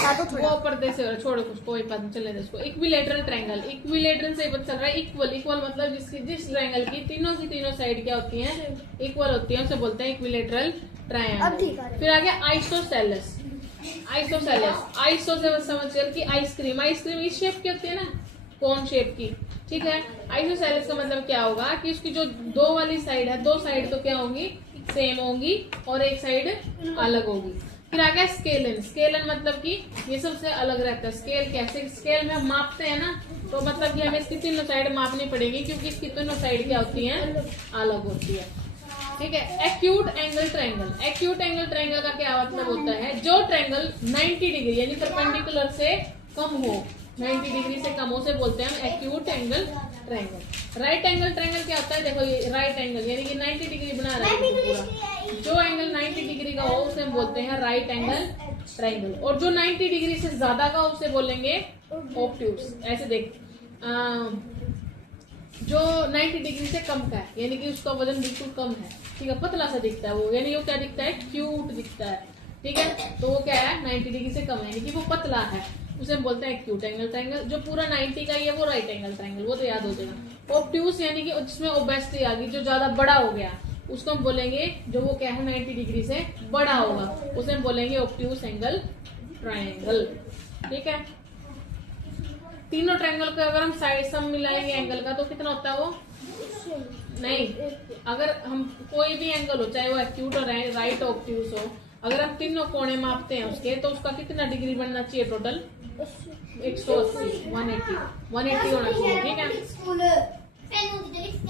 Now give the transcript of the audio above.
हटा दो थोड़ा। वो पर्दे से छोड़ो कुछ, कोई बात नहीं, चले उसको। इक्विलेटरल ट्रायंगल, इक्विलेटरल से पता चल रहा है इक्वल, इक्वल मतलब जिस ट्रायंगल की तीनों साइड क्या होती हैं, इक्वल होती हैं, उसे बोलते हैं इक्विलेटरल ट्रायंगल। फिर आ गया आइसोसेलेस। आइसोसेलेस, आइसो से समझ कर कि आइसक्रीम, आइसक्रीम इस शेप की होती है ना, कोन शेप की, ठीक है। आइसोसेलेस का मतलब क्या होगा कि उसकी जो दो वाली साइड है, दो साइड तो क्या होंगी, सेम होंगी और एक साइड अलग होगी। फिर आ गया स्केलन। स्केलन मतलब कि ये सबसे अलग रहता है। स्केल कैसे, स्केल में हम मापते हैं ना, तो मतलब कि हमें इसकी तीनों साइड मापनी पड़ेगी, क्योंकि इसकी तीनों साइड क्या होती हैं, अलग होती है, ठीक है। Acute angle triangle, acute angle triangle का क्या मतलब होता है, जो ट्रायंगल 90 डिग्री यानी परपेंडिकुलर से कम हो, 90 डिग्री से कम हो, से बोलते हैं हम acute angle triangle. Right angle triangle क्या होता है, देखो ये राइट एंगल यानी कि 90 डिग्री बना रहा है पूरा, जो एंगल 90 डिग्री का हो उसे हम बोलते हैं राइट एंगल ट्रायंगल, और जो 90 डिग्री से ज्यादा का हो उसे बोलेंगे ऑब्ट्यूस। ऐसे देख, जो 90 डिग्री से कम का है यानी कि उसका वजन बिल्कुल कम है, ठीक है, पतला सा दिखता है वो, यानी वो क्या दिखता है, क्यूट दिखता है, ठीक है। तो वो क्या है, 90 डिग्री से कम है यानी कि वो पतला है, उसे हम बोलते हैं एक्यूट एंगल ट्रायंगल। जो पूरा 90 का ही है वो राइट एंगल ट्रायंगल, वो तो याद हो जाएगा। ऑब्ट्यूस यानी कि जिसमें ओबेसिटी आ गई, जो ज्यादा बड़ा हो गया, उसको हम बोलेंगे, जो वो क्या है 90 डिग्री से बड़ा होगा, उसे हम बोलेंगे ऑब्ट्यूस एंगल ट्रायंगल, ठीक है। तीनों ट्रायंगल को अगर हम साइड सम मिलाएंगे एंगल का, तो कितना होता है वो, नहीं, अगर हम कोई भी एंगल हो, चाहे वो एक्यूट और राइट ऑब्ट्यूस हो, अगर हम तीनों कोणे मापते हैं उसके, तो उसका कितना डिग्री बनना चाहिए टोटल, 180, 180 होना चाहिए, ठीक है।